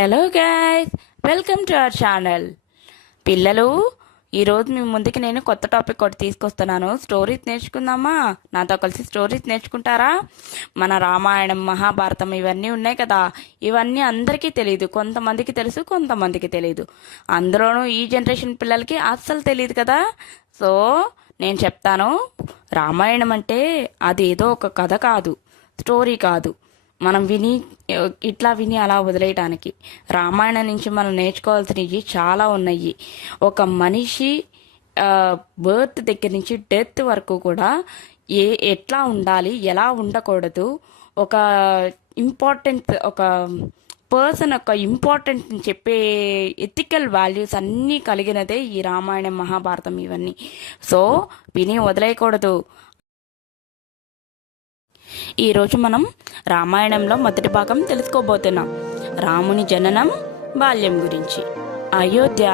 Hello guys, welcome to our channel. పిల్లలు, ఈరోజు మీ ముందుకి నేను కొత్త టాపిక్ ఒకటి తీసుకొస్తున్నాను. స్టోరీస్ నేర్చుకుందామా? నాతో కలిసి స్టోరీస్ నేర్చుకుంటారా? మన రామాయణం, మహాభారతం ఇవన్నీ ఉన్నాయి కదా, ఇవన్నీ అందరికీ తెలియదు. కొంతమందికి తెలుసు, కొంతమందికి తెలియదు. అందులోనూ ఈ జనరేషన్ పిల్లలకి అస్సలు తెలియదు కదా. సో నేను చెప్తాను. రామాయణం అంటే అది ఏదో ఒక కథ కాదు, స్టోరీ కాదు. మనం ఇట్లా విని అలా వదిలేయటానికి. రామాయణం నుంచి మనం నేర్చుకోవాల్సినవి చాలా ఉన్నాయి. ఒక మనిషి బర్త్ దగ్గర నుంచి డెత్ వరకు కూడా ఎట్లా ఉండాలి, ఎలా ఉండకూడదు, ఒక పర్సన్ యొక్క ఇంపార్టెంట్ చెప్పే ఎథికల్ వాల్యూస్ అన్నీ కలిగినదే ఈ రామాయణం, మహాభారతం ఇవన్నీ. సో విని వదిలేయకూడదు. ఈరోజు మనం రామాయణంలో మొదటి భాగం తెలుసుకోబోతున్నాం. రాముని జననం, బాల్యం గురించి. అయోధ్య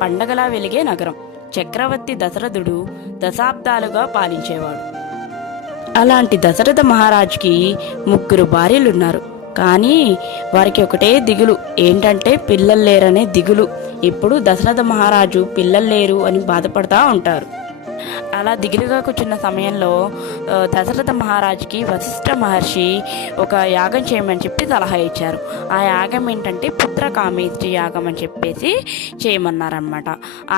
పండగలా వెలిగే నగరం. చక్రవర్తి దశరథుడు దశాబ్దాలుగా పాలించేవాడు. అలాంటి దశరథ మహారాజుకి 3 భార్యలున్నారు. కానీ వారికి ఒకటే దిగులు, ఏంటంటే పిల్లలు లేరనే దిగులు. ఇప్పుడు దశరథ మహారాజు పిల్లలు లేరు అని బాధపడతా ఉంటారు. అలా దిగులుగా కూర్చున్న సమయంలో దశరథ మహారాజుకి వశిష్ఠ మహర్షి ఒక యాగం చేయమని చెప్పి సలహా ఇచ్చారు. ఆ యాగం ఏంటంటే పుత్రకామేష్టి యాగం అని చెప్పేసి చేయమన్నారనమాట.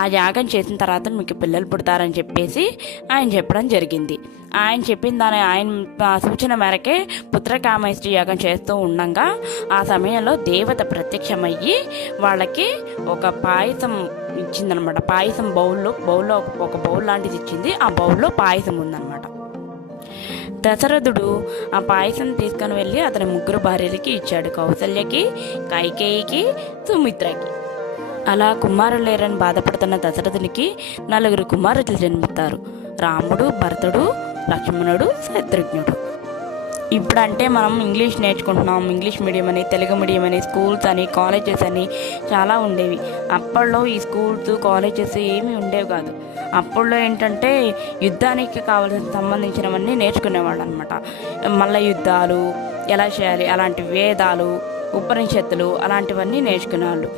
ఆ యాగం చేసిన తర్వాత మీకు పిల్లలు పుడతారని చెప్పేసి ఆయన చెప్పడం జరిగింది. ఆయన చెప్పిన ఆయన సూచన మేరకే పుత్రకామేష్టి యాగం చేస్తూ ఉండగా ఆ సమయంలో దేవత ప్రత్యక్షమయ్యి వాళ్ళకి ఒక పాయసం ఇచ్చిందనమాట. పాయసం బౌల్లో ఒక బౌల్ లాంటిది ఇచ్చింది. ఆ బౌల్లో పాయసం ఉందన్నమాట. దశరథుడు ఆ పాయసం తీసుకొని వెళ్ళి అతని 3 భార్యలకి ఇచ్చాడు. కౌసల్యకి, కైకేయికి, సుమిత్రకి. అలా కుమారులు లేరని బాధపడుతున్న దశరథునికి 4 కుమారులు జన్మిస్తారు. రాముడు, భరతుడు, లక్ష్మణుడు, శత్రుఘ్నుడు. ఇప్పుడంటే మనం ఇంగ్లీష్ నేర్చుకుంటున్నాం. ఇంగ్లీష్ మీడియం అని, తెలుగు మీడియం అని, స్కూల్స్ అని, కాలేజెస్ అని చాలా ఉండేవి. అప్పట్లో ఈ స్కూల్స్, కాలేజెస్ ఏమీ ఉండేవి కాదు. అప్పట్లో ఏంటంటే యుద్ధానికి సంబంధించినవన్నీ నేర్చుకునేవాళ్ళు అనమాట. మల్ల యుద్ధాలు ఎలా చేయాలి, అలాంటి వేదాలు, ఉపనిషత్తులు అలాంటివన్నీ నేర్చుకునేవాళ్ళు.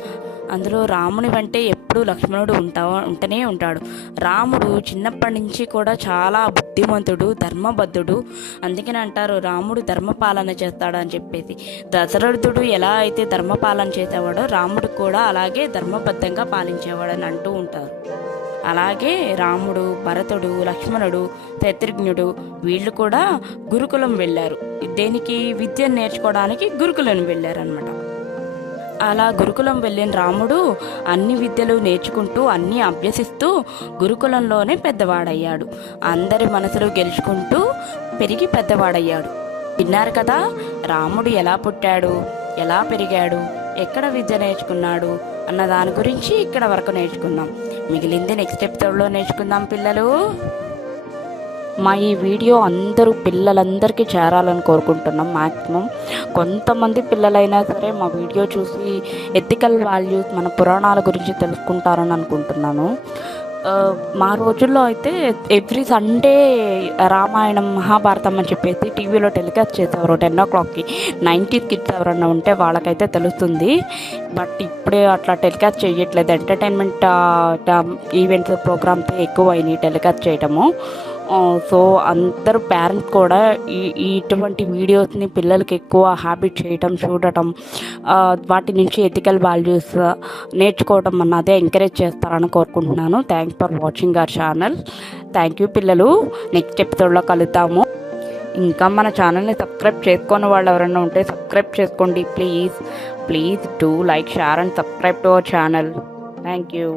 అందులో రాముని వెంటే ఎప్పుడూ లక్ష్మణుడు ఉంటూనే ఉంటాడు. రాముడు చిన్నప్పటి నుంచి కూడా చాలా బుద్ధిమంతుడు, ధర్మబద్ధుడు. అందుకని అంటారు రాముడు ధర్మపాలన చేస్తాడు అని చెప్పేసి. దశరథుడు ఎలా అయితే ధర్మపాలన చేసేవాడో రాముడు కూడా అలాగే ధర్మబద్ధంగా పాలించేవాడని అంటూ ఉంటారు. అలాగే రాముడు, భరతుడు, లక్ష్మణుడు, శత్రుఘ్నుడు వీళ్ళు కూడా గురుకులం వెళ్ళారు. దేనికి? విద్యను నేర్చుకోవడానికి గురుకులం వెళ్ళారనమాట. అలా గురుకులం వెళ్ళిన రాముడు అన్ని విద్యలు నేర్చుకుంటూ అన్నీ అభ్యసిస్తూ గురుకులంలోనే పెద్దవాడయ్యాడు. అందరి మనసులు గెలుచుకుంటూ పెరిగి పెద్దవాడయ్యాడు. విన్నారు కదా, రాముడు ఎలా పుట్టాడు, ఎలా పెరిగాడు, ఎక్కడ విద్య నేర్చుకున్నాడు అన్న దాని గురించి ఇక్కడ వరకు నేర్చుకున్నాం. మిగిలింది నెక్స్ట్ ఎపిసోడ్లో నేర్చుకుందాం పిల్లలు. మా ఈ వీడియో పిల్లలందరికీ చేరాలని కోరుకుంటున్నాం. మ్యాక్సిమం కొంతమంది పిల్లలైనా సరే మా వీడియో చూసి ఎథికల్ వాల్యూస్, మన పురాణాల గురించి తెలుసుకుంటారని అనుకుంటున్నాను. మా రోజుల్లో అయితే ఎవ్రీ సండే రామాయణం, మహాభారతం అని చెప్పేసి టీవీలో టెలికాస్ట్ చేసేవారు 10 o'clockకి. 90s కిడ్స్ ఎవరన్నా ఉంటే వాళ్ళకైతే తెలుస్తుంది. బట్ ఇప్పుడే అట్లా టెలికాస్ట్ చేయట్లేదు. ఎంటర్టైన్మెంట్ ఈవెంట్స్, ప్రోగ్రామ్స్ ఎక్కువ అయినాయి టెలికాస్ట్ చేయటము. సో అందరూ పేరెంట్స్ కూడా ఇటువంటి వీడియోస్ని పిల్లలకి ఎక్కువ హ్యాబిట్ చేయటం, చూడటం, వాటి నుంచి ఎథికల్ వాల్యూస్ నేర్చుకోవటం అన్నదే ఎంకరేజ్ చేస్తారని కోరుకుంటున్నాను. Thanks for watching our channel. Thank you పిల్లలు. నెక్స్ట్ ఎపిసోడ్లో కలుద్దాము. ఇంకా మన ఛానల్ని సబ్స్క్రైబ్ చేసుకున్న వాళ్ళు ఎవరైనా ఉంటే సబ్స్క్రైబ్ చేసుకోండి please. Do like, share and subscribe to our channel. Thank you.